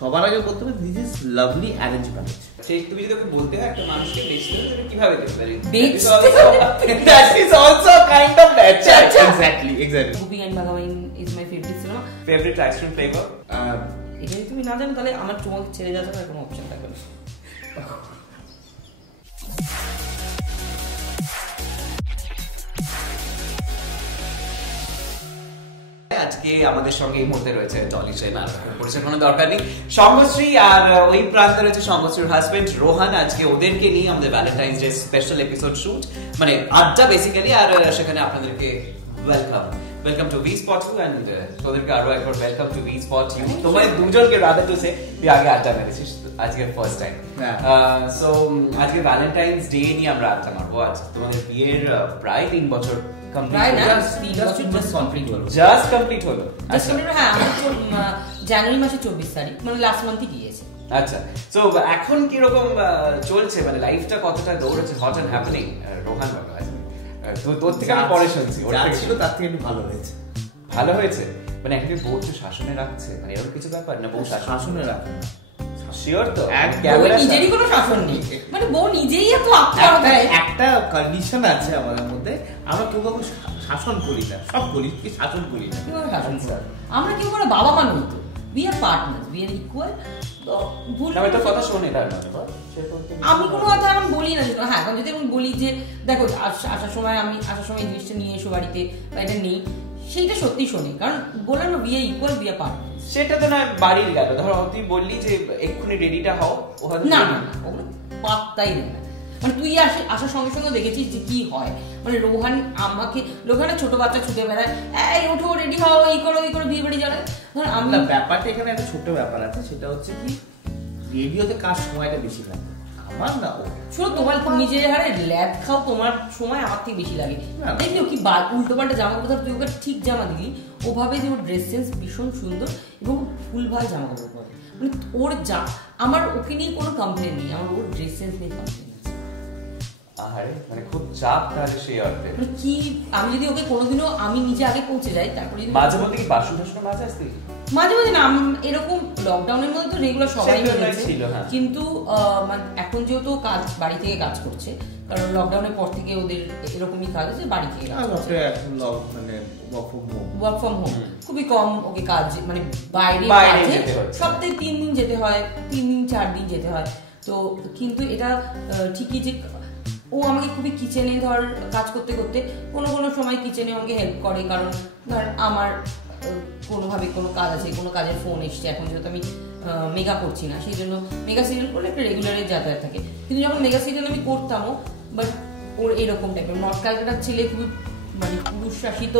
সবার আগে বলতে হবে this is lovely arrange marriage. সেই তুমি যদি ওকে বলতে হয় একটা মানুষকে বেচতে হবে তাহলে কিভাবে দেখতে পারি? That is also kind of nature. Exactly. Gopi and Bhagavan is my favorite cinema. Favorite ice cream flavor? এটা যদি তুমি না জানো তাহলে আমার তোমাকে ছেড়ে যাওয়ার কোনো অপশন থাকবে না। আজকে আমাদের সঙ্গে এই মুহূর্তে রয়েছে ডলি সেন, আর পরিচয় কোনো দরকার নেই। সঙ্গশ্রী আর ওই প্রান্তে রয়েছে সঙ্গশ্রীর হাজবেন্ড রোহান। আজকে ওদেরকে নিয়ে আমাদের Valentine's day special episode shoot, মানে আড্ডা বেসিক্যালি। আর সেখানে আপনাদেরকে welcome to we spot you, and তোদেরকে আরো একবার welcome to we spot you. তোমাদের দুজনকে রাদার টু সে তুই আগে আড্ডা মেরেছিস আজকের ফার্স্ট টাইম। সো আজকে ভ্যালেন্টাইন্স ডে নিয়ে আমরা আড্ডা মারবো। আজ তোমাদের বিয়ের প্রায় 3 বছর কমপ্লিট হলো। জানুয়ারি মাসে 24 তারিখ, মানে লাস্ট মান্থই গিয়েছে। আচ্ছা, সো এখন কি রকম চলছে, মানে লাইফটা কতটা দৌড়াচ্ছে, হট এন্ড হ্যাপেনিং? রোহান বাবা, তো তোর থেকে আমি পরে শুনছি ওটা ছিল তার থেকে একটু ভালো হয়েছে। মানে একটু বউকে শাসনে রাখছে, মানে এরকম কিছু ব্যাপার না? বউ শাসনে রাখে না, শিওর তো? নিজেরই কোনো শাসন নেই, মানে বউ নিজেই এত একটা কন্ডিশন আছে আমাদের মধ্যে, আমরা কেউ কাউকে শাসন করি না, সব করি কি শাসন করি না। আমরা কেউ করে বাবা মা নই তো, we are partner, we are equal. তো ভুল আমি তো কথা শুনি তার মানে আমি কোনো কথা এখন বলি না। হ্যাঁ, এখন যদি আমি বলি যে দেখো আসার সময় জিনিসটা নিয়ে এসো বাড়িতে, বা এটা নেই, সেইটা সত্যি শোনে, কারণ বললাম না we are equal, we are partner. সেটা তো না বাড়ির গেল, ধরো তুই বললি যে এক্ষুনি রেডিটা হও, ও হয়তো না ওগুলো পাত্তাই দেয় না। মানে তুই আসার সঙ্গে সঙ্গে দেখেছিস যে কি হয়, মানে রোহানের ছোট বাচ্চা ছুটে বেড়ায়, এই ওঠো রেডি হও, এই করো বিয়ে বাড়ি যাবে। ধর আমি ব্যাপারটা এখানে একটা ছোট্ট ব্যাপার আছে, সেটা হচ্ছে কি রেডিওতে কার সময়টা বেশি লাগে আমার না ও। শোনো, তোমার নিজের হারে ল্যাব খাও, তোমার সময় আমার থেকে বেশি লাগে। দেখলি কি উল্টো পাল্টা জামা কাপড়, তুই ওকে ঠিক জামা দিলি, ওভাবে যে ওর ড্রেস সেন্স ভীষণ সুন্দর এবং ফুলভাল জামা কাপড় পরে। মানে ওর আমার ওকে নিয়ে কোনো কমপ্লেন নেই, আমার ওর ড্রেস সেন্স নিয়ে কমপ্লেন আছে। আরে মানে খুব চাপ তাহলে সেই অর্থে কি, আমি যদি ওকে কোনোদিনও আমি নিজে আগে পৌঁছে যাই, তারপরে মাঝে মধ্যে কি বাসন টাসন মাঝে আসতে মাঝে না, এরকম লকডাউনের মধ্যে তো রেগুলার সবাই ছিল, কিন্তু এখন যেহেতু বাড়ি থেকে কাজ করছে, কারণ লকডাউনের পর থেকে ওদের এরকমই কাজ আছে, বাড়ি থেকে ওয়ার্ক ফ্রম হোম। খুবই কম ওকে কাজ, মানে বাইরে সপ্তাহে 3 দিন যেতে হয়, 3 দিন 4 দিন যেতে হয়। তো কিন্তু এটা ঠিকই যে ও আমাকে খুবই কিচেনে ধর কাজ করতে করতে কোনো সময় কিচেনে আমাকে হেল্প করে, কারণ ধর আমার কোনোভাবে কোনো কাজ আছে, কোনো কাজের ফোন এসছে, এখন যেহেতু আমি মেগা করছি না, সেই জন্য মেগা সিরিয়াল করলে একটা রেগুলারের যাতায়াত থাকে। কিন্তু যখন মেগা সিরিয়াল আমি করতামও, বাট ওর এরকম টাইপের নর্থ ক্যালকাটার ছেলে, খুবই মানে পুরুষ শাসিত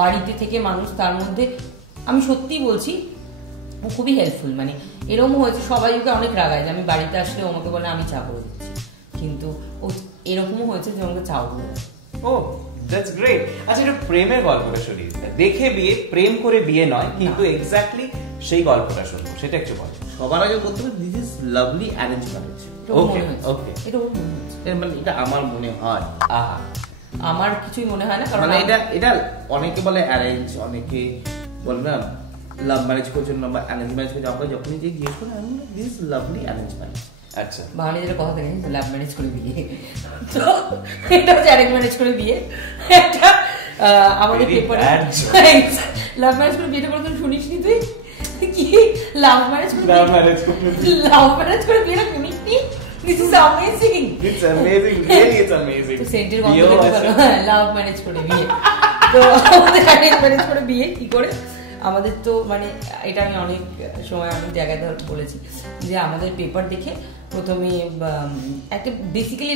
বাড়িতে থেকে মানুষ, তার মধ্যে আমি সত্যিই বলছি ও খুবই হেল্পফুল। মানে এরকমও হয়েছে সবাই ওকে অনেক রাগায় যে আমি বাড়িতে আসলে আমাকে বলে আমি চা করে দিচ্ছি, কিন্তু ও এরকমও হয়েছে যে আমাকে চাও করে। ও দ্যাটস গ্রেট। আচ্ছা, এটা প্রেমের গল্পটা শুনি, দেখে বিয়ে, প্রেম করে বিয়ে নয়, কিন্তু এক্স্যাক্টলি সেই গল্পটা শুনবো, সেটা একটু বল। সবার আগে বলতে হবে this is lovely arrange marriage. Okay মানে এটা আমার মনে হয়, আমার কিছুই মনে হয় না, কারণ মানে এটা অনেকে বলে অ্যারেঞ্জ, অনেকে বলে না লাভ ম্যারেজ করছেন না বা অ্যারেঞ্জ ম্যারেজ করছেন। আমরা যখনই যে জিজ্ঞেস করি আমি this is lovely arrange marriage. আচ্ছা, বাঙালিদের কথা থেকে লাভ ম্যারেজ করে বিয়ে, তো এটা হচ্ছে অ্যারেঞ্জ ম্যারেজ করে বিয়ে। একটা আমাদের পেপারে লাভ ম্যারেজ করে বিয়েটা কোনোদিন শুনিস নি তুই? কি লাভ ম্যারেজ করে বিয়েটা শুনিস নি? This is amazing. It's amazing. Really, it's amazing. তো সেন্টের লাভ ম্যারেজ করে বিয়ে, তো আমাদের অ্যারেঞ্জ ম্যারেজ করে বিয়ে কি করে আমাদের তো মানে এটা আমি অনেক সময় অনেক জায়গায় বলেছি যে আমাদের পেপার দেখে প্রথমে একটা বেসিক্যালি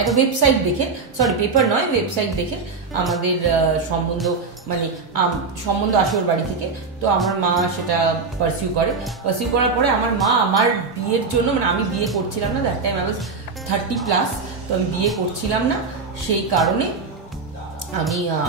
একটা ওয়েবসাইট দেখে, সরি পেপার নয় ওয়েবসাইট দেখে আমাদের সম্বন্ধ আসে ওর বাড়ি থেকে। তো আমার মা সেটা পারসিউ করার পরে আমার মা আমার বিয়ের জন্য, মানে আমি বিয়ে করছিলাম না, দ্যাট টাইম আই ওয়াজ 30+, তো আমি বিয়ে করছিলাম না, সেই কারণে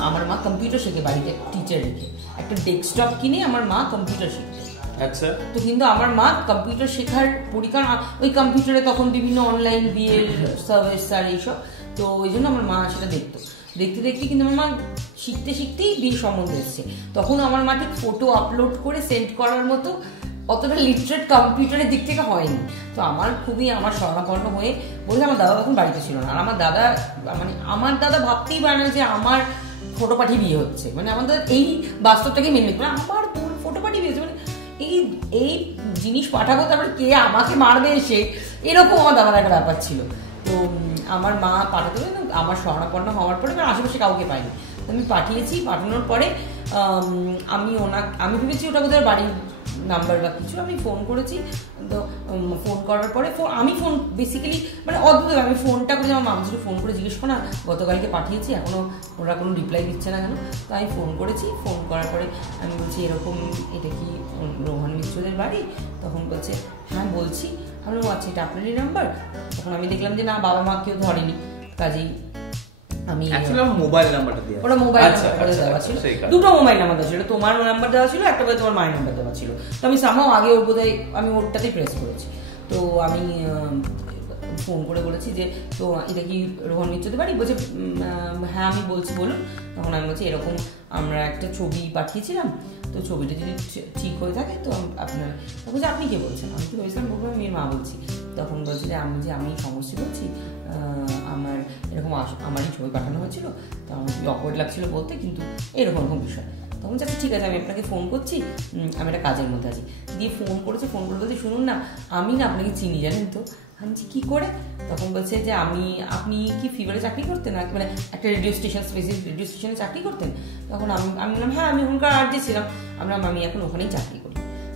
আমার মা কম্পিউটার শেখে বাড়িতে, টিচার রেখে একটা ডেস্কটপ কিনে আমার মা কম্পিউটার শিখছে। আচ্ছা, তো কিন্তু আমার মা কম্পিউটার শেখার পরীক্ষা, ওই কম্পিউটারে তখন বিভিন্ন অনলাইন বিয়ের সার্ভিস আর এইসব, তো ওই জন্য আমার মা সেটা দেখতে দেখতে কিন্তু আমার মা শিখতে শিখতেই বিয়ের সম্বন্ধে এসছে। তখন আমার মা ঠিক ফটো আপলোড করে সেন্ড করার মতো অতটা লিটারেট কম্পিউটারের দিক থেকে হয়নি। তো আমার খুবই আমার শরণাপন্ন হয়ে বলছে, আমার দাদা তখন বাড়িতে ছিল না, আর আমার দাদা ভাবতেই পারে না যে আমার ফটো পাঠিয়ে বিয়ে হচ্ছে, মানে আমাদের এই বাস্তবটাকে মেনে নিতে, আমার ফটো পাঠিয়ে বিয়ে হচ্ছে, মানে এই জিনিস পাঠাবো তারপরে কে আমাকে মারবে এসে, এরকম আমার দাদার একটা ব্যাপার ছিল। তো আমার মা পাঠাতে হবে না, আমার শরণাপন্ন হওয়ার পরে আশেপাশে কাউকে পাইনি, আমি পাঠিয়েছি। পাঠানোর পরে আমি ভেবেছি ওটা বোধহয় বাড়ির নাম্বার বা কিছু, আমি ফোন করেছি। তো ফোন করার পরে আমি ফোন বেসিক্যালি মানে অদ্ভুত, আমি ফোনটা করে আমার মামসিকে ফোন করে জিজ্ঞেস করো না গতকালকে পাঠিয়েছি, এখনো ওরা কোনো রিপ্লাই দিচ্ছে না কেন। তো আমি ফোন করেছি, ফোন করার পরে আমি বলছি এরকম এটা কি রোহান মিত্রদের বাড়ি? তখন বলছে হ্যাঁ বলছি। আমি আচ্ছা এটা আপনারই নাম্বার? তখন আমি দেখলাম যে না, বাবা মা কেউ ধরেনি, কাজেই আমি মোবাইল নাম্বারটা দিয়ে, ওটা মোবাইল নাম্বার দেওয়া ছিল, দুটো মোবাইল নাম্বার দেওয়া ছিল, তোমার নাম্বার দেওয়া ছিল, একটা বোধহয় তোমার মায়ের নাম্বার দেওয়া ছিল। তো আমি সামহাও আগে ওর বোধহয় আমি ওরটাতেই প্রেস করেছি। তো আমি ফোন করে বলেছি যে তো এটা কি রোহন মিত্রদের বাড়ি? বলছে হ্যাঁ আমি বলছি বলুন। তখন আমি বলছি এরকম আমরা একটা ছবি পাঠিয়েছিলাম, তো ছবিটা যদি ঠিক হয়ে থাকে তো আপনার, বলছে আপনি কে বলছেন? আমি কি বলছিলাম, বলবো আমি মেয়ের মা বলছি। তখন বলছি যে আমি সমস্যা বলছি, আমার এরকম আমারই ছবি পাঠানো হয়েছিল, তো আমার খুবই অকওয়ার্ড লাগছিল বলতে, কিন্তু এরকম বিষয়। তখন আচ্ছা ঠিক আছে আমি আপনাকে ফোন করছি, আমি একটা কাজের মধ্যে আছি। দিয়ে ফোন করে বলছি শুনুন না, আমি না আপনাকে চিনি জানেন তো। আমি কি করে? তখন বলছে যে আপনি কি ফিভারে চাকরি করতেন, মানে একটা রেডিও স্টেশনে চাকরি করতেন? তখন আমি বললাম হ্যাঁ আমি ওখানকার আর্জে ছিলাম। আমি এখন ওখানেই চাকরি করি।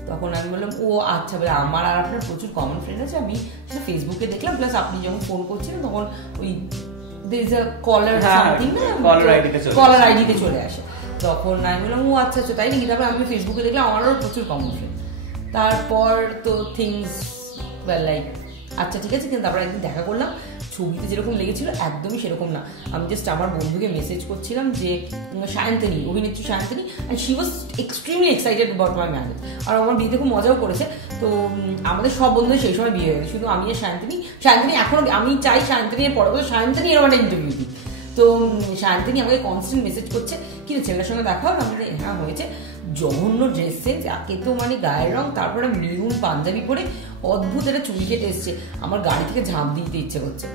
তখন আমি বললাম ও আচ্ছা, বলে আমার আর আপনার প্রচুর কমন ফ্রেন্ড আছে, আমি সেটা ফেসবুকে দেখলাম, প্লাস আপনি যখন ফোন করছিলেন তখন ওই কলার আইডিতে চলে আসে। তখন আমি বললাম ও আচ্ছা আচ্ছা তাই নাকি? তারপর আমি ফেসবুকে দেখলাম আমারও প্রচুর কমন ফ্রেন্ড। তারপর তো থিংস লাইক আচ্ছা ঠিক আছে। কিন্তু তারপর একদিন দেখা করলাম, ছবিতে যেরকম লেগেছিল একদমই সেরকম না। আমি জাস্ট আমার বন্ধুকে মেসেজ করছিলাম যে সায়ন্তনী, অভিনেত্রী Sayantani, and she was extremely excited about my marriage. আর আমার বিয়েতে খুব মজাও করেছে। তো আমাদের সব বন্ধুদের সেই সময় বিয়ে হয়ে গেছে, শুধু আমি আর সায়ন্তনী এখনো আমি চাই সায়ন্তনীর পরে সায়ন্তনী এরকম একটা ইন্টারভিউ দিই। তো সায়ন্তনী আমাকে কনস্ট্যান্ট মেসেজ করছে কিন্তু ছেলের সঙ্গে দেখা হবে? আমাদের হ্যাঁ হয়েছে। জঘন্য ড্রেস সেন্স, একে তো মানে গায়ের রং, তারপরে মেরুন পাঞ্জাবি পরে অদ্ভুত একটা চুল কেটে এসছে, আমার গাড়ি থেকে ঝাঁপ দিতে ইচ্ছে করছে।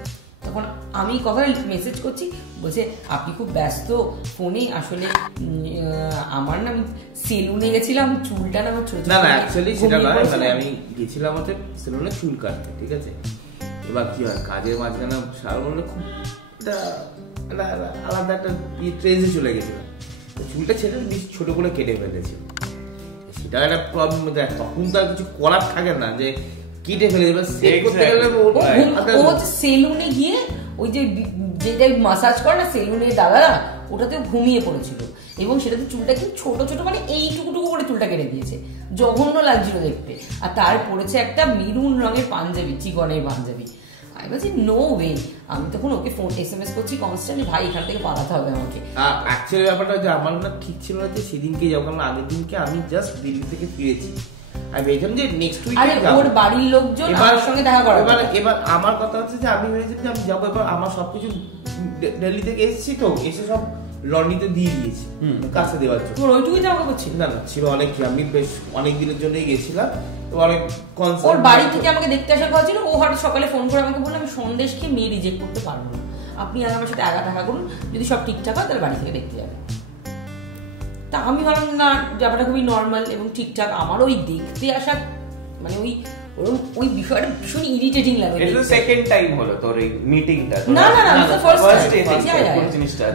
তখন আমি কথা মেসেজ করছি, বলছে আপনি খুব ব্যস্ত ফোনে, আসলে আমার না আমি সেলুনে গেছিলাম, চুলটা না আমার ছোট না অ্যাকচুয়ালি সেটা নয়, মানে আমি গেছিলাম হচ্ছে সেলুনে চুল কাটতে, ঠিক আছে? এবার কি হয় কাজের মাঝখানে সারা খুব আলাদা একটা ট্রেজে চলে গেছিল, চুলটা ছেড়ে বেশ ছোট করে কেটে ফেলেছিল। সেটা একটা প্রবলেম, তখন তো আর কিছু করার থাকে না যে কেটে ফেলে দেবে। সেলুনে গিয়ে ওই যেটা মাসাজ করে না সেলুনে দাদারা, ওটাতে ঘুমিয়ে পড়েছিল এবং সেটাতে চুলটা কিন্তু ছোট ছোট মানে এইটুকু করে চুলটা কেটে দিয়েছে, জঘন্য লাগছিল দেখতে। আর তার পড়েছে একটা মেরুন রঙের পাঞ্জাবি, চিকনের পাঞ্জাবি। আমি বলছি নো ওয়ে। আমি তখন ওকে ফোন SMS করছি কনস্ট্যান্টলি, ভাই এখান থেকে পালাতে হবে আমাকে। অ্যাকচুয়ালি ব্যাপারটা যে আমার না ঠিক ছিল না যে সেদিনকে যখন আগের দিনকে আমি জাস্ট দিল্লি থেকে ফিরেছি, আমি ভেবেছিলাম যে নেক্সট উইকে যাব, ওর বাড়ির লোকজন আমার সঙ্গে দেখা করার। এবার আমার কথা হচ্ছে যে আমি ভেবেছিলাম যে আমি যাবো, এবার আমার সবকিছু দিল্লি থেকে এসেছি, তো এসে সব লন্ড্রিতে দিয়ে দিয়েছি কাছে দেওয়ার জন্য। তোর ওইটুকুই জামা কাপড় ছিল? না ছিল অনেক, আমি বেশ অনেক দিনের জন্যই গেছিলাম। অনেক ওর বাড়ি থেকে আমাকে দেখতে আসার কথা ছিল, ও হঠাৎ সকালে ফোন করে আমাকে বললো আমি সন্দেশ খেয়ে মেয়ে রিজেক্ট করতে পারবো না, আপনি আর আমার সাথে দেখা করুন, যদি সব ঠিকঠাক হয় তাহলে বাড়ি থেকে দেখতে যাবে। তা আমি ভাবলাম না, ব্যাপারটা খুবই নর্মাল এবং ঠিকঠাক। আমার ওই দেখতে আসা মানে ওই বিষয়টা ভীষণ ইরিটেটিং লাগে। এটা সেকেন্ড টাইম হলো তোর এই মিটিংটা? না ফার্স্ট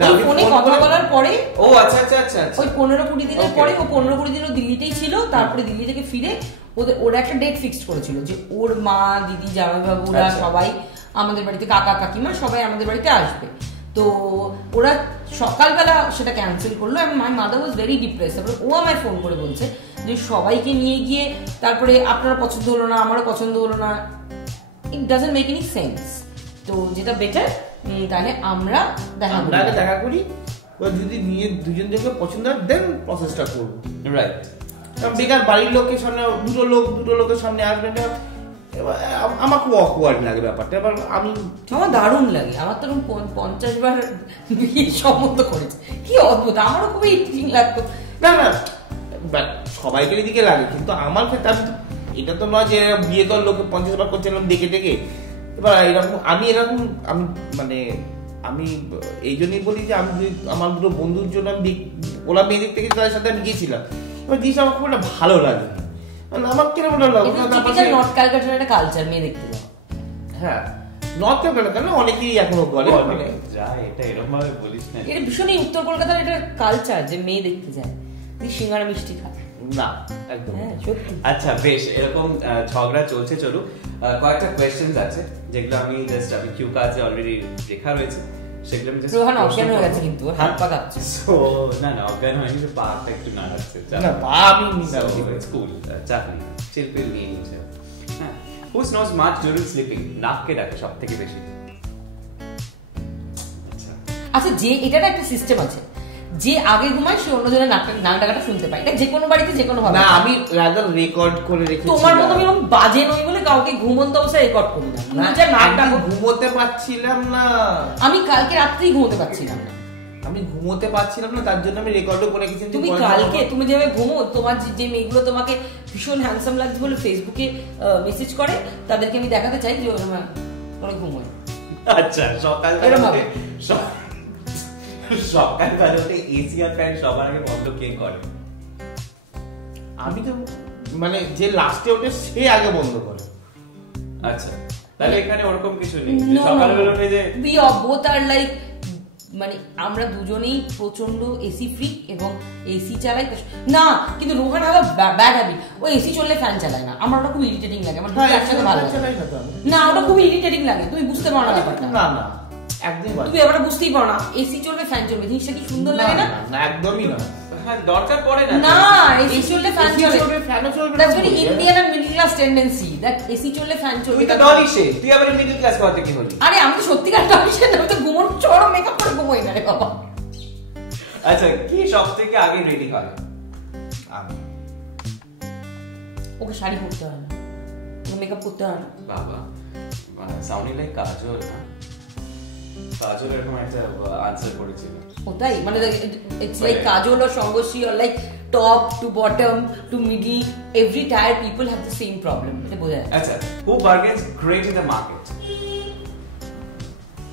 টাইম ফোনে কথা বলার পরে। ও আচ্ছা আচ্ছা আচ্ছা, ওই 15-20 দিনের পরে, ও 15-20 দিনও দিল্লিতেই ছিল। তারপরে দিল্লি থেকে ফিরে ওরা একটা ডেট ফিক্সড করেছিল যে ওর মা, দিদি, জামাইবাবুরা সবাই আমাদের বাড়িতে, কাকা কাকিমা সবাই আমাদের বাড়িতে আসবে। তো ওরা সকালবেলা সেটা ক্যান্সেল করলো এবং my mother was very depress. তারপরে ও আমায় ফোন করে বলছে যে সবাইকে নিয়ে গিয়ে তারপরে আপনারা পছন্দ হলো না, আমারও পছন্দ হলো না, it doesn't make any sense. তো যেটা বেটার তাহলে আমরা দেখা করি, যদি নিয়ে দুজন জনকে পছন্দ হয় দেন প্রসেসটা করবো, রাইট? কারণ বেকার বাড়ির লোকের সামনে দুটো লোকের সামনে আসবে না, আমার খুব অকওয়ার্ড লাগে ব্যাপারটা। এবার আমার দারুণ লাগে, আমার তো 50 বার বিয়ে সম্মত করেছে, কি অদ্ভুত, আমারও খুবই ইন্টারেস্টিং লাগতো। না না সবাইকে এদিকে লাগে, কিন্তু আমার ক্ষেত্রে এটা তো নয় যে বিয়ে করার লোকে 50 বার করছিলাম ডেকে ডেকে। এবার এরকম আমি মানে আমি এই জন্যই বলি যে আমি আমার দুটো বন্ধুর জন্য ওরা মেয়ে দেখতে গেছে, তাদের সাথে আমি গিয়েছিলাম। এবার জিনিসটা আমার খুব একটা ভালো লাগে, মানে আমার কেন ভালো লাগে নর্থ ক্যালকাটার একটা কালচার মেয়ে দেখতে যাও। হ্যাঁ নর্থ ক্যালকাটা না, অনেকেই এখনো করে, মানে এটা এরকম ভাবে বলিস না, এটা ভীষণই উত্তর কলকাতার একটা কালচার যে মেয়ে দেখতে যায়, সিঙ্গারা মিষ্টি খায় না একদম। হ্যাঁ সত্যি। আচ্ছা বেশ, এরকম ঝগড়া চলছে, চলুক কয়েকটা কোয়েশ্চেন্স আছে যেগুলো আমি কিউ কার্ডে অলরেডি লেখা রয়েছে, সেগুলো আমি জাস্ট রোহান অজ্ঞান হয়ে গেছে, কিন্তু হাত পা কাঁপছে। সো না অজ্ঞান হয়নি, পাটা একটু নাড়াচ্ছে, না পা আমি স্কুল চাকরি চিলপিল নিয়ে নিচ্ছে। হ্যাঁ, হু স্নোজ মাচ ডিউরিং স্লিপিং? নাককে ডাকে সব থেকে বেশি। আচ্ছা যে এটার একটা সিস্টেম আছে, যে আগে ঘুমায় সে অন্যজনের নাক ডাকাটা শুনতে পায়, এটা যে কোনো বাড়িতে যে কোনো ভাবে। না আমি রাদার রেকর্ড করে রেখেছি। তোমার মতো এরকম বাজে নই বলে কাউকে ঘুমন্ত অবস্থায় রেকর্ড করি না। নিজের নাক ডাকা ঘুমোতে পারছিলাম না, আমি কালকে রাত্রেই ঘুমোতে পারছিলাম না, তার জন্য আমি রেকর্ডও করে রেখেছি। তুমি কালকে তুমি যেভাবে ঘুমো, তোমার যে মেয়েগুলো তোমাকে ভীষণ হ্যান্ডসাম লাগছে বলে ফেসবুকে মেসেজ করে, তাদেরকে আমি দেখাতে চাই যে ওরা ঘুমোয়। আচ্ছা সকালবেলা উঠে এসি আর ফ্যান সবার আগে বন্ধ কে করে? আমি তো মানে যে লাস্টে ওঠে সে আগে বন্ধ করে। আচ্ছা তাহলে এখানে ওরকম কিছু নেই সকালবেলা উঠে যে we both are like, মানে আমরা দুজনেই প্রচন্ড এসি ফ্রিক এবং এসি চালাই না, কিন্তু রোহান আবার ব্যাড হ্যাবিট, ও এসি চললে ফ্যান চালায় না। আমার ওটা খুব ইরিটেটিং লাগে, আমার একসাথে ভালো লাগে না, ওটা খুব ইরিটেটিং লাগে, তুমি বুঝতে পারো না ব্যাপারটা। না না একদমই তুমি এবারে বুঝতেই পারো না, এসি চলবে ফ্যান চলবে, জিনিসটা কি সুন্দর লাগে না? না একদমই না, হ্যাঁ দরকার পড়ে না। না এসি চললে ফ্যান চলবে, ফ্যানও চলবে। That's very Indian and middle class tendency, that AC চললে ফ্যান চলবে। তুই তো ডলিশে, তুই আবার মিডল ক্লাস করতে কি হলি? আরে আমি তো সত্যিকার ডলিশে না, আমি তো ঘুমোর চরম মেকআপ করে ঘুমোই না রে বাবা। আচ্ছা কি সবথেকে আগে রেডি হয়? আমি ওকে শাড়ি পরতে হয় না, ওকে মেকআপ করতে হয় না। বাবা সাউন্ডিং লাইক কাজল না, কাজল এরকম একটা আনসার করেছিল। ওটাই মানে it's like Kajal or Sanghashri or like top to bottom to middle, every tired people have the same problem, এটা বোঝা যায়। আচ্ছা who bargains great in the market?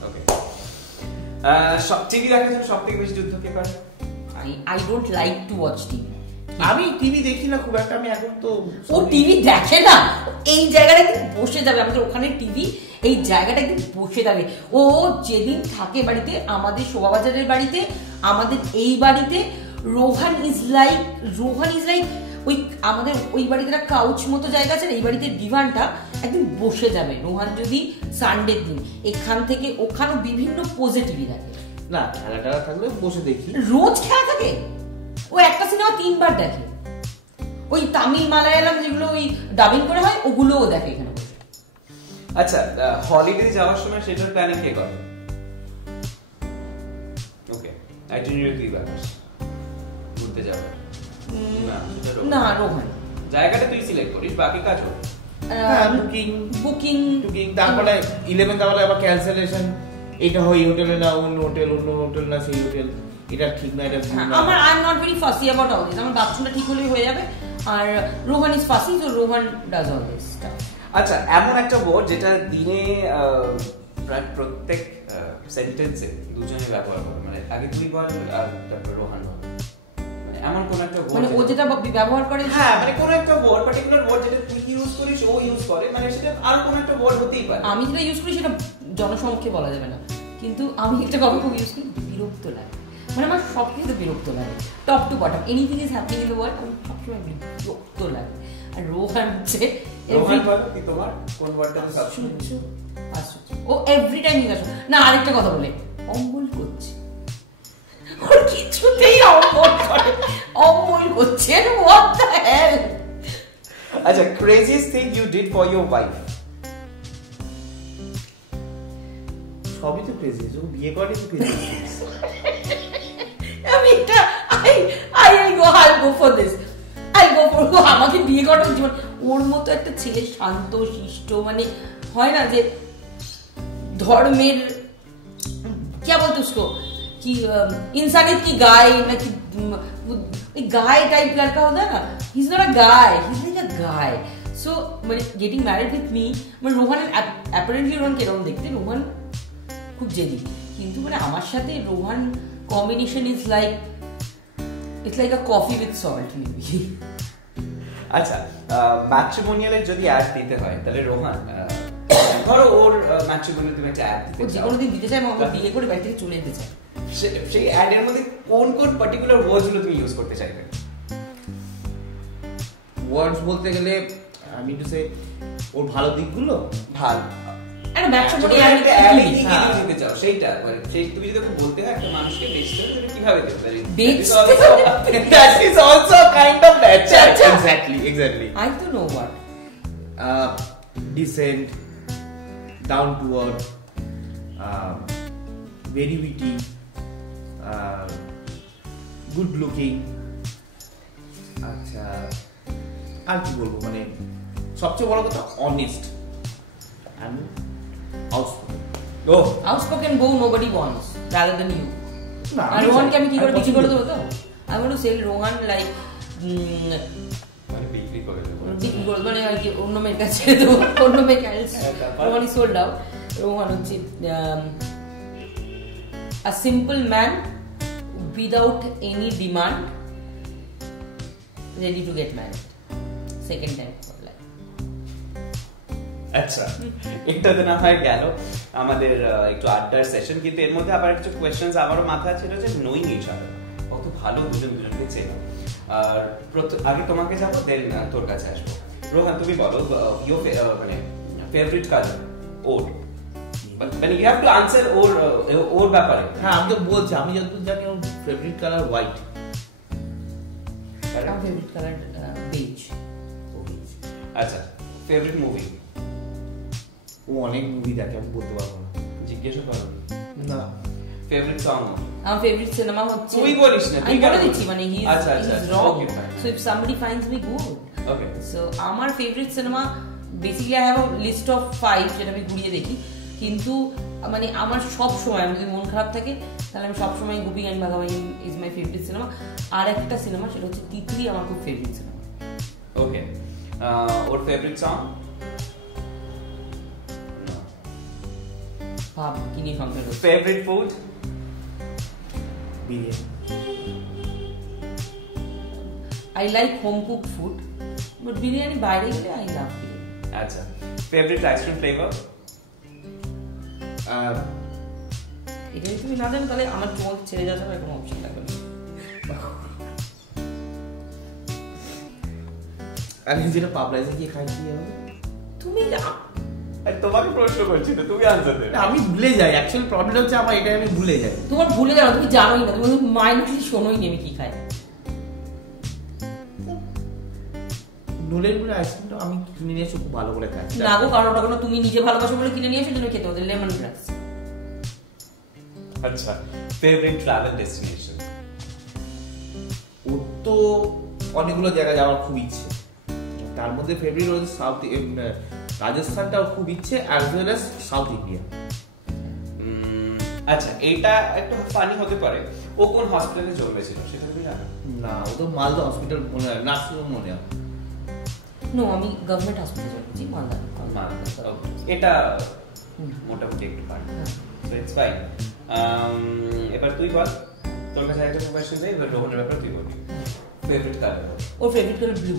Okay TV দেখার জন্য সবথেকে বেশি যুদ্ধ কে করে? I don't like to watch TV। আমি টিভি দেখি না খুব একটা, আমি এখন তো ও টিভি দেখে না, এই জায়গাটা একদিন বসে যাবে, আমাদের ওখানে টিভি এই জায়গাটা একদিন বসে যাবে। ও যেদিন থাকে বাড়িতে, আমাদের শোভাবাজারের বাড়িতে, আমাদের এই বাড়িতে, রোহান ইজ লাইক ওই আমাদের ওই বাড়িতে একটা কাউচ মতো জায়গা আছে, এই বাড়িতে ডিভানটা একদিন বসে যাবে। রোহান যদি সানডের দিন এখান থেকে ওখানে বিভিন্ন পোজে টিভি দেখে না, খেলা থাকলে বসে দেখি। রোজ খেলা থাকে, ও একটা সিনেমা 3 বার দেখে, ওই তামিল মালায়ালাম যেগুলো ওই ডাবিং করে হয় ওগুলোও দেখে এখানে বসে। আচ্ছা হলিডে যাওয়ার সময় সেটার প্ল্যানিং কে করে? ওকে আইটিনারি তুই বানাস ঘুরতে যাবে না রোহান, জায়গাটা তুই সিলেক্ট করিস, বাকি কাজ হবে বুকিং, তারপরে 11th আওয়ারে আবার ক্যান্সেলেশন, এটা হয় এই হোটেলে না অন্য হোটেল না সেই হোটেল, এটা ঠিক না এটা ভুল না। আমার I am not very fussy about all this, আমার বাথরুমটা ঠিক হলেই হয়ে যাবে, আর Rohan is fussy, so Rohan does all this stuff. আচ্ছা এমন একটা ওয়ার্ড যেটা দিনে প্রায় প্রত্যেক সেন্টেন্সে দুজনে ব্যবহার করে, মানে আগে তুই বল আর তারপর রোহান বল, মানে এমন কোন একটা ওয়ার্ড মানে ও যেটা ব্যবহার করে, হ্যাঁ মানে কোন একটা ওয়ার্ড পার্টিকুলার ওয়ার্ড যেটা তুই ইউজ করিস ও ইউজ করে, মানে সেটা আর কোন একটা ওয়ার্ড হতেই পারে। আমি যেটা ইউজ করি সেটা জনসমক্ষে বলা যাবে না, কিন্তু আমি একটা কথা খুব ইউজ করি, বিরক্ত লাগে, মানে আমার সব কিছু বিরক্ত লাগে, top to bottom anything is happening in the world, আমার সবসময় বিরক্ত লাগে। আর রোহান হচ্ছে তোমার কোন ওয়ার্ডটা ও এভরি টাইম জিজ্ঞাসা না, আরেকটা কথা বলে অম্বল করছে, ওর কিছুতেই অম্বল করছে, what the hell? আচ্ছা craziest thing you did for your wife? সবই তো ক্রেজি, ও বিয়ে করে তো ক্রেজি। আমি এটা I go for this, আমাকে বিয়ে করার জীবন ওর মতো একটা ছেলে শান্ত শিষ্ট, মানে হয় না যে ধর্মের क्या बोलते उसको कि इंसानियत की गाय ना कि गाय टाइप लड़का होता है ना, he's not a guy, he's like a guy. So when getting married with me, মানে রোহান apparently রোহান কেরকম দেখতে, রোহান খুব জেদি, কিন্তু মানে আমার সাথে Rohan combination is like it's like a coffee with salt maybe. আচ্ছা, ম্যাট্রিমোনিয়ালের যদি অ্যাড দিতে হয় তাহলে রোহান, ধরো ওর ম্যাট্রিমোনিয়াল তুমি একটা অ্যাড দিতে চাও, যে কোনো দিন দিতে চাই, আমাকে বিয়ে করে বাড়ি থেকে চলে যেতে চাই, সেই অ্যাডের মধ্যে কোন কোন পার্টিকুলার ওয়ার্ডসগুলো তুমি ইউজ করতে চাইবে? ওয়ার্ডস বলতে গেলে আমি টু সে ওর ভালো দিকগুলো, ভালো একটা ম্যাট্রিমোনিয়াল একটা অ্যাড কি হ্যাঁ। দিতে চাও সেইটা, মানে সেই তুমি যদি ওকে বলতে হয় একটা মানুষকে বেচতে হবে, তুমি কিভাবে দেবে? that is also kind of nature. Exactly. I don't know what. Decent, down to earth, very witty, good looking. আচ্ছা, আর কি বলবো, মানে সবচেয়ে বড় কথা honest and outspoken. Outspoken bow nobody wants rather than you. না, আর রোহানকে আমি কি করে আমি বিক্রি করে পছন্দ দেবো? তো I want to sell Rohan like মানে বিক্রি করে দেবো, বিক্রি করে মানে আর কি অন্য মেয়ের কাছে দেবো, অন্য মেয়ের কাছে। Rohan is sold out. Rohan হচ্ছে a simple man without any demand, ready to get married second time for life. আচ্ছা, এটা তো না হয় গেল আমাদের একটু আড্ডার সেশন, কিন্তু এর মধ্যে আবার কিছু কোয়েশ্চেন্স আমারও মাথায় ছিল যে নোইং ইচ আদার, কত ভালো দুজনকে চেনো। আর আগে তোমাকে যাবো, দেন তোর কাছে আসবো। রোহান, তুমি বলো মানে ফেভারিট কালার ওর, মানে ইউ হ্যাভ টু আনসার ওর ব্যাপারে। হ্যাঁ, আমি তো বলছি, আমি যতদূর জানি ওর ফেভারিট কালার হোয়াইট। আমার ফেভারিট কালার বেজ। আচ্ছা, ফেভারিট মুভি? ও অনেক মুভি দেখে, আমি বলতে পারবো না, জিজ্ঞেস করো না। Favourite song? আমার ফেভারিট সিনেমা হচ্ছে, তুই বলিস না, আমি বলে দিচ্ছি, মানে হি আচ্ছা is wrong, so if somebody finds me good. Okay, so আমার favourite cinema basically I have a list of 5 যেটা আমি ঘুরিয়ে দেখি, কিন্তু মানে আমার সব সময় যদি মন খারাপ থাকে তাহলে আমি সব সময় গোপী গান ভাগাবাই ইজ মাই ফেভারিট সিনেমা। আর একটা সিনেমা সেটা হচ্ছে তিতলি, আমার খুব ফেভারিট সিনেমা। ওকে, ওর ফেভারিট সং? ভাব কিনি সংখ্যা। Favourite food? Biryani. I like home cooked food, but biryani বাইরে গেলে আই লাভ বিরিয়ানি। আচ্ছা, ফেভারিট আইসক্রিম ফ্লেভার? এটা যদি তুমি না জানো তাহলে আমার চোখ ছেড়ে যাওয়ার কোনো অপশন থাকবে না। আমি যেটা পাবলাইজে কি খাই কি হবে, তুমি তোমাকে প্রশ্ন করছি তো, তুমি আনসার দেবে। আমি ভুলে যাই, অ্যাকচুয়ালি প্রবলেম হচ্ছে আমার এটা, আমি ভুলে যাই। তোমার ভুলে যাও, তুমি জানোই না, তুমি মাইন্ডলি শোনোই নি আমি কি খাই। নোলের গুলো আইসক্রিমটা আমি কিনে নিয়ে এসে খুব ভালো করে খাই। না গো, কারণ ওটা কোনো তুমি নিজে ভালোবাসো বলে কিনে নিয়ে এসে তুমি খেতে হতো লেমন গ্রাস। আচ্ছা, ফেভারিট ট্রাভেল ডেস্টিনেশন? ওর তো অনেকগুলো জায়গা যাওয়ার খুব ইচ্ছে, তার মধ্যে ফেভারিট হচ্ছে সাউথ রাজস্থানটাও খুব ইচ্ছে, as well as south India. আচ্ছা, এটা একটু ফানি হতে পারে, ও কোন হসপিটালে জন্মেছিল সেটা তুমি জানো? না, ও তো মালদা হসপিটাল মনে হয়, নার্সিংহোম মনে হয়। নো, আমি গভর্নমেন্ট হসপিটালে যাচ্ছি মালদা। এটা মোটামুটি একটু ফানি, সো ইটস ফাইন। এবার তুই বল, তোর কাছে একটা কোয়েশ্চেন দেই, এবার রোহনের ব্যাপারে তুই বলবি। Favourite colour? ওর favourite colour blue.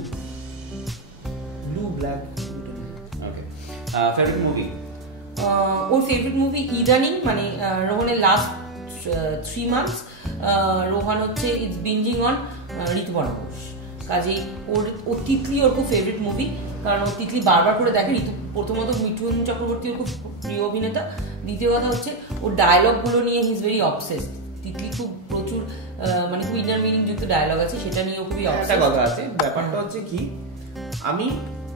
Blue black. Okay, favourite movie? ওর ফেভারিট মুভি ইদানিং মানে রোহনের লাস্ট 3 মান্থস রোহান হচ্ছে it's binging on Rituparna Ghosh. কাজেই ওর তিতলি ওর খুব ফেভারিট মুভি, কারণ ও তিতলি বারবার করে দেখে। প্রথমত মিঠুন চক্রবর্তী ওর খুব প্রিয় অভিনেতা, দ্বিতীয় কথা হচ্ছে ওর ডায়লগগুলো নিয়ে he is very obsessed. Titli খুব প্রচুর মানে খুব ইনার মিনিং যুক্ত ডায়লগ আছে, সেটা নিয়ে ও খুবই অবসেসড। একটা কথা আছে, ব্যাপারটা হচ্ছে কি, আমি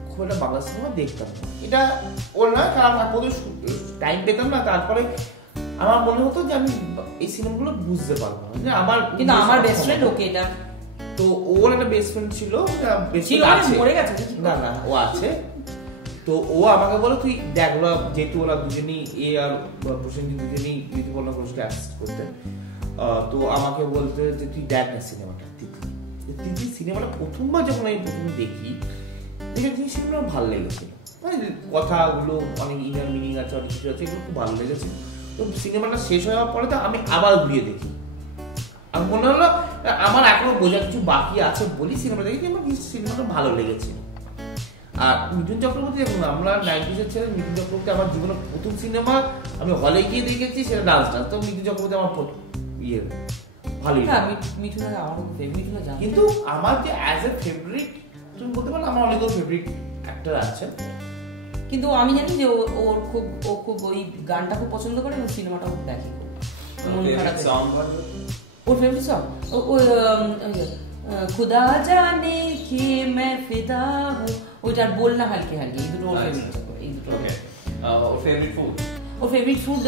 খুব একটা বাংলা সিনেমা দেখতাম না, এটা ওর না, কারণ আমি টাইম পেতাম না। তারপরে আমার মনে হতো যে আমি এই সিনেমাগুলো বুঝতে পারবো না, আমার কিন্তু আমার বেস্ট ফ্রেন্ড ওকে এটা তো ওর একটা বেস্ট ফ্রেন্ড ছিল, না ও আছে। তো ও আমাকে বলে তুই দেখ, ওরা যেহেতু ওরা দুজনই এ আর প্রসেনজিৎ দুজনই ঋতুপর্ণা ঘোষকে অ্যাসিস্ট করতেন, তো আমাকে বলতে যে তুই দেখ না সিনেমাটা তিতলি সিনেমাটা প্রথমবার যখন আমি প্রথমে দেখি সিনেমাটা ভালো লেগেছিল, মানে কথাগুলো অনেক ইনার মিনিং আছে, অনেক কিছু আছে, এগুলো খুব ভালো লেগেছে। তো সিনেমাটা শেষ হওয়ার পরে তো আমি আবার ঘুরিয়ে দেখি, আমার মনে হলো আমার এখনো বোঝার কিছু বাকি আছে বলি সিনেমা দেখি, আমার সিনেমাটা ভালো লেগেছে। আর মিঠুন চক্রবর্তী দেখুন, আমরা 90s এর ছেলে, মিঠুন চক্রবর্তী আমার জীবনের প্রথম সিনেমা আমি হলে গিয়ে দেখেছি, সেটা ডান্স। তো মিঠুন চক্রবর্তী আমার ইয়ে ভালোই, কিন্তু আমার যে অ্যাজ এ ফেভারিট তুমি বলতে পারো, আমার অনেক ফেভারিট অ্যাক্টর আছে, কিন্তু আমি জানি যে ও খুব ওই গানটা খুব পছন্দ করে এবং সিনেমাটা খুব দেখে। ওর ফেভারিট সং খুদা জানে কি मैं फिदा हूं, ওইটার বলনা হালকে হালকে, এই দুটো ওর ফেভারিট। এই দুটো ওর ফেভারিট ফুড, ওর favourite food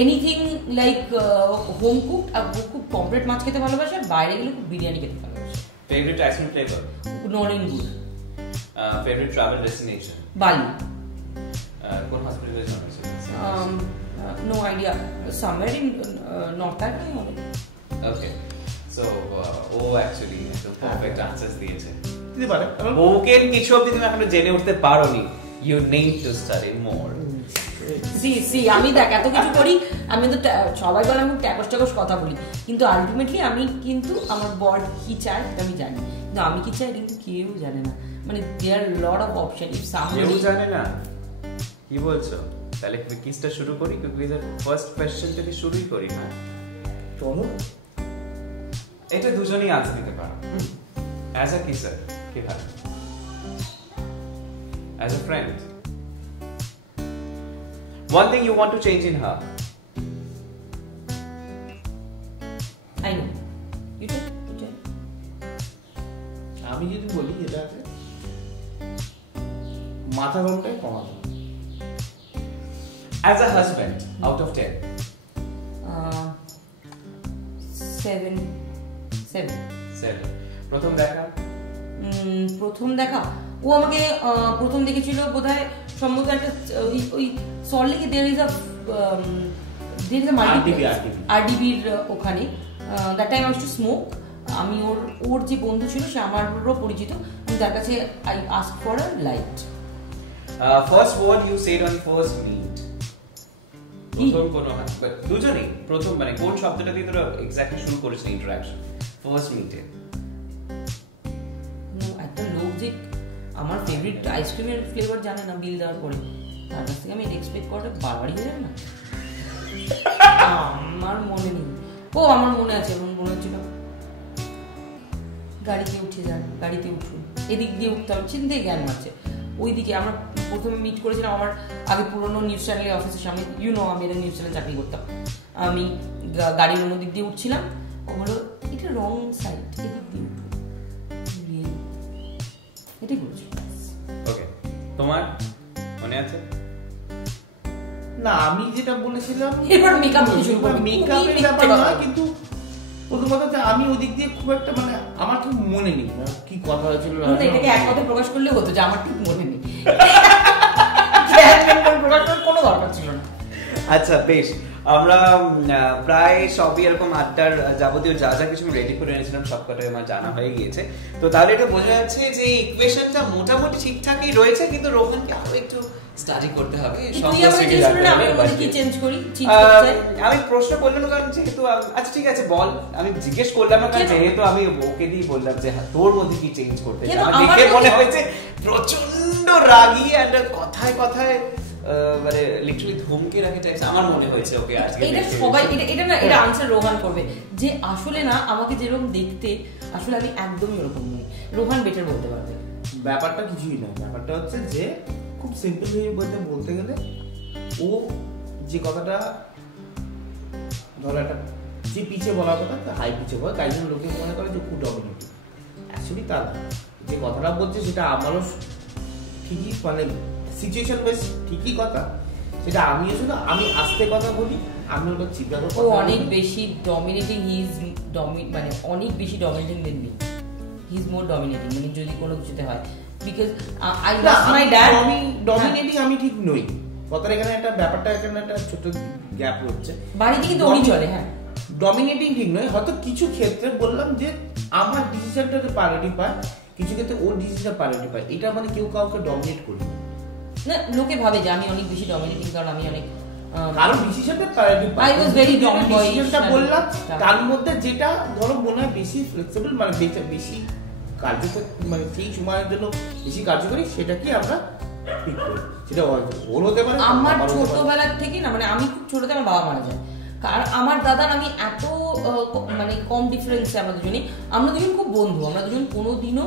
anything like home cooked. আর খুব পমফ্রেট মাছ খেতে ভালোবাসে, আর বাইরে গেলে খুব বিরিয়ানি খেতে ভালোবাসে। ফেভারিট আইসক্রিম ফ্লেভার নলেন গুড। Favourite travel destination Bali. কোন হসপিটালে জন্ম হয়েছে? No idea, somewhere in north island. Okay, so ও অ্যাকচুয়ালি একটু পারফেক্ট আনসারস দিয়েছে। দিতে পারে, ওকে কিছু অবধি তুমি এখনো জেনে উঠতে পারোনি, you need to study more. See আমি দেখ এত কিছু করি, আমি তো সবাই বলে আমি ট্যাকস কথা বলি, কিন্তু আলটিমেটলি আমি কিন্তু আমার বর কি চায় সেটা আমি জানি, কিন্তু আমি কি চাই কিন্তু কেউ জানে না। মানে there lot of option, if somebody জানে না। কি বলছো? তাহলে কুইজটা শুরু করি, কুইজের ফার্স্ট কোশ্চেন থেকে শুরুই করি। হ্যাঁ চলো, এটা দুজনেই আনসার দিতে পারো। অ্যাজ আ কিসার কি ভালো, as a friend, one thing you want to change in her. I know. You tell. আমি যদি বলি যেটা আছে মাথা গরমটাই কমাতে। As a husband, out of 10. 7. প্রথম দেখা ও আমাকে প্রথম দেখেছিল বোধহয় সম্ভবত একটা ওই সল্টলেকে দেয়ার ইজ আ আরডিবির ওখানে, that time I used to smoke. আমি ওর যে বন্ধু ছিল সে আমারও পরিচিত, আমি তার কাছে I ask for a light. First word you said on first meet. প্রথম কোন দুজনেই প্রথম মানে কোন শব্দটা দিয়ে তোরা এক্স্যাক্টলি শুরু করেছিস ইন্টারঅ্যাকশন ফার্স্ট মিটে? একটা লোক যে আমার ফেভারিট আইসক্রিমের ফ্লেভার জানে না বিল দেওয়ার পরে, তার কাছ থেকে আমি এক্সপেক্ট করাটা বাড়াবাড়ি হয়ে যাবে না? আমার মনে নেই, আমার মনে আছে, এমন মনে হচ্ছিল গাড়িতে উঠে যান, গাড়িতে উঠুন, এদিক দিয়ে উঠতে হবে, চিন্তায় জ্ঞান মারছে। ওইদিকে আমরা প্রথমে মিট করেছিলাম আমার আগে পুরোনো নিউজ চ্যানেলের অফিসের সামনে, আমি একটা নিউজ চ্যানেল চাকরি করতাম। আমি গাড়ির অন্য দিক দিয়ে উঠছিলাম, ও বললো এটা রং সাইড, এদিক দিয়ে উঠুন, এটাই বলছি। ওকে, তোমার মনে আছে? না, আমি যেটা বলেছিলাম এবার মেকআপ শুরু করব, মেকআপের ব্যাপার না, কিন্তু প্রথমত আমি ওই দিক দিয়ে খুব একটা মানে আমার ঠিক মনে নেই কি কথা হয়েছিল। এটাকে এক কথায় প্রকাশ করলে হতো যে আমার ঠিক মনে নেই, প্রকাশ করার কোনো দরকার ছিল না। আচ্ছা বেশ, আমরা প্রায় সবই এরকম আড্ডার যাবতীয় যা যা কিছু রেডি করে এনেছিলাম সবকটাই আমার জানা হয়ে গিয়েছে। তো তাহলে এটা বোঝা যাচ্ছে যে ইকুয়েশনটা মোটামুটি ঠিকঠাকই রয়েছে, কিন্তু রোহনকে আরো একটু স্টাডি করতে হবে। আমি প্রশ্ন করলাম কারণ যেহেতু আচ্ছা ঠিক আছে বল, আমি জিজ্ঞেস করলাম না কারণ যেহেতু আমি ওকে দিয়ে বললাম যে তোর মধ্যে কি চেঞ্জ করতে চাই, আমার দেখে মনে হয়েছে প্রচন্ড রাগী এন্ড কথায় কথায় মানে লিটারালি ধমকে রাখে টাইপস আমার মনে হয়েছে ওকে আজকে। এটা সবাই এটা না, এটা আনসার রোহান করবে যে আসলে না আমাকে যেরকম দেখতে আসলে আমি একদমই এরকম নই, রোহান বেটার বলতে পারবে। ব্যাপারটা কিছুই না, ব্যাপারটা হচ্ছে যে খুব সিম্পল ভাবে বলতে গেলে ও যে কথাটা ধরো একটা যে পিছে বলার কথা হাই পিছে বলে, তাই জন্য লোকে মনে করে যে খুব ডমিনেটিভ। অ্যাকচুয়ালি তা না, যে কথাটা বলছে সেটা আমারও ঠিকই মানে সিচুয়েশন বেশ ঠিকই কথা, সেটা আমিও শুধু আমি আস্তে কথা বলি, আমি ওটা চিন্তা করব ও অনেক বেশি ডমিনেটিং, মানে অনেক বেশি dominating than me, he is more dominating, মানে যদি কোনো কিছুতে হয়, because I lost my dad. Dominating আমি ঠিক নই, কথার এখানে একটা ব্যাপারটা, এখানে একটা ছোট গ্যাপ হচ্ছে। বাড়ি থেকে তো উনি চলে, হ্যাঁ ডমিনেটিং ঠিক নয়, হয়তো কিছু ক্ষেত্রে বললাম যে আমার ডিসিশনটাকে প্রায়োরিটি পায়, কিছু ক্ষেত্রে ওর ডিসিশনটা প্রায়োরিটি পায়, এটা মানে কেউ কাউকে ডমিনেট করি না, লোকে ভাবে যে আমি অনেক বেশি ডমিনেটিং, কারণ আমি অনেক কারণ ডিসিশনটা প্রায়োরিটি পায়। আই ওয়াজ ভেরি টমবয়, ডিসিশনটা বললাম, তার মধ্যে যেটা ধরো মনে হয় বেশি ফ্লেক্সিবল, মানে বেশি কার্যকর, মানে সেই সময়ের জন্য বেশি কার্যকরী, সেটা কি আমরা ঠিক করি, সেটা ওর হতে পারে। আমার ছোটবেলার থেকে না, মানে আমি খুব ছোটতে আমার বাবা মারা যায়, কারণ আমার দাদার আমি এত মানে কম ডিফারেন্সে আমরা দুজনে, আমরা দুজন খুব বন্ধু, আমরা দুজন কোনোদিনও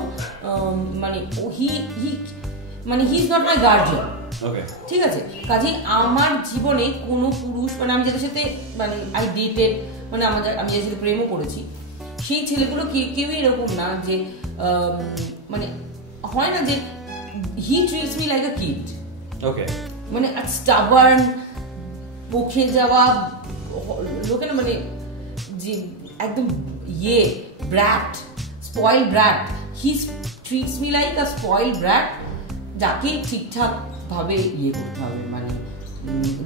মানে he is not my guardian, ঠিক আছে। কাজে আমার জীবনে কোনো পুরুষ, মানে আমি যাদের সাথে মানে আই ডেটেড, মানে আমি যাদের সাথে প্রেমও করেছি, সেই ছেলেগুলো কেউই এরকম না যে মানে হয় না যে he treats me like a kid, okay, মানে স্টাবার্ন, পখে যাওয়া লোকে না, মানে যে একদম brat, spoil brat, he treats me like a spoil brat, যাকে ঠিকঠাক ভাবে করতে হবে, মানে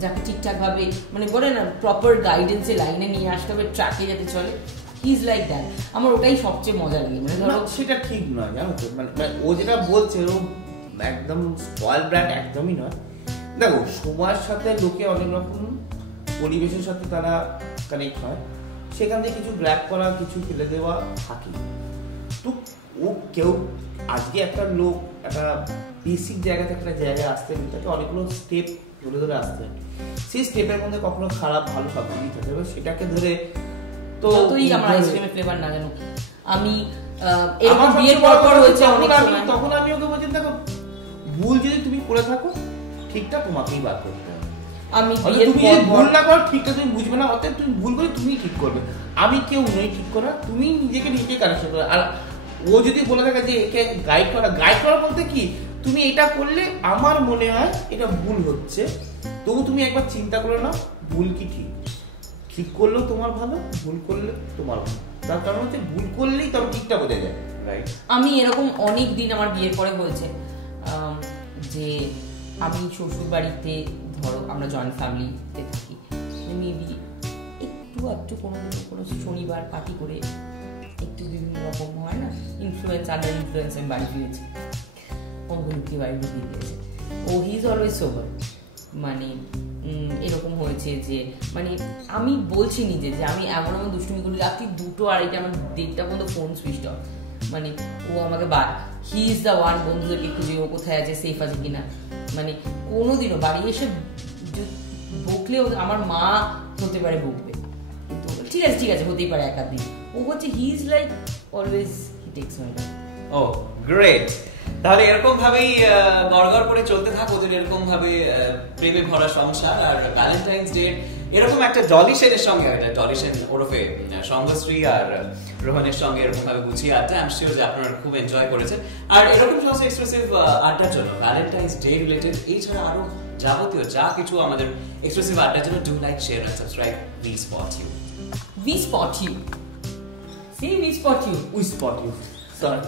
যাকে ঠিকঠাক ভাবে মানে বলে না প্রপার গাইডেন্সে লাইনে নিয়ে আসতে হবে, ট্র্যাকে যাতে চলে, হি ইজ লাইক দ্যাট। আমার ওটাই সবচেয়ে মজা লাগে, মানে ধরো সেটা ঠিক নয়, জানো তো, মানে ও যেটা বলছে ও একদম স্পয়েল ব্র্যাট একদমই নয়। দেখো সময়ের সাথে লোকে অনেক রকম পরিবেশের সাথে তারা কানেক্ট হয়, সেখান থেকে কিছু গ্র্যাব করা, কিছু ফেলে দেওয়া থাকে। তো ও কেউ আজকে একটা লোক একটা বেসিক জায়গা থেকে একটা জায়গায় আসতে গেলে তাকে অনেকগুলো স্টেপ ধরে ধরে আসতে হয়, সেই স্টেপের মধ্যে কখনো খারাপ ভালো সব কিছুই থাকে, সেটাকে ধরে তো আমার আইসক্রিমের ফ্লেভার না জানো, আমি এরকম বিয়ের পর হয়েছে অনেক সময়, তখন আমি ওকে বলছি দেখো ভুল যদি তুমি করে থাকো ঠিকটা তোমাকেই বার করতে হবে, আমি তুমি ভুল না করো ঠিকটা তুমি বুঝবে না, অতএব তুমি ভুল করে তুমি ঠিক করবে, আমি কেউ নই ঠিক করা, তুমি নিজেকে নিজে কারেকশন করো। আর ও যদি বলে থাকে যে একে গাইড করা বলতে কি, তুমি এটা করলে আমার মনে হয় এটা ভুল হচ্ছে, তবু তুমি একবার চিন্তা করে নাও ভুল কি ঠিক করলেও তোমার ভালো, ভুল করলে তোমার ভালো, তার কারণ হচ্ছে ভুল করলেই তবে ঠিকটা বোঝা যায়, রাইট। আমি এরকম অনেক দিন আমার বিয়ের পরে হয়েছে যে আমি শ্বশুর বাড়িতে, ধরো আমরা জয়েন্ট ফ্যামিলিতে থাকি, মেবি একটু কোনো শনিবার পার্টি করে একটু বিভিন্ন রকম হয় না আন্ডার ইনফ্লুয়েন্স আমি বাড়ি ফিরেছি, অঙ্গলুকি বাড়ি ঢুকিয়ে দিয়েছে, ও হি ইজ অলওয়েজ সোবার, মানে এরকম হয়েছে যে মানে আমি বলছি নিজে যে আমি এমন দুষ্টুমি করি, রাত্রি 2টো 2:30 আমার 1:30 পর্যন্ত ফোন সুইচ অফ, মানে ও আমাকে হি ইজ দ্য ওয়ান, বন্ধুদেরকে খুঁজে ও কোথায় আছে, সেফ আছে কিনা, মানে কোনোদিনও বাড়ি এসে বকলেও আমার মা হতে পারে বকবে, কিন্তু ঠিক আছে হতেই পারে একাধ দিন, ও হচ্ছে he is like always he takes my time. Oh great, তাহলে এরকম ভাবেই গড়গড় করে চলতে থাক ওদের এরকম ভাবে প্রেমে ভরা সংসার। আর ভ্যালেন্টাইন্স ডে এরকম একটা ডলি সেনের সঙ্গে, ডলি সেন ওরফে সঙ্গশ্রী আর রোহনের সঙ্গে এরকম ভাবে গুছিয়ে আড্ডা, আই এম শিওর যে আপনারা খুব এনজয় করেছেন। আর এরকম সমস্ত এক্সক্লুসিভ আড্ডার জন্য ভ্যালেন্টাইন্স ডে রিলেটেড এছাড়া আরো যাবতীয় যা কিছু আমাদের এক্সক্লুসিভ আড্ডার জন্য do like share and subscribe. We spot you. We spot you. See, we spot you. We spot you. Sorry.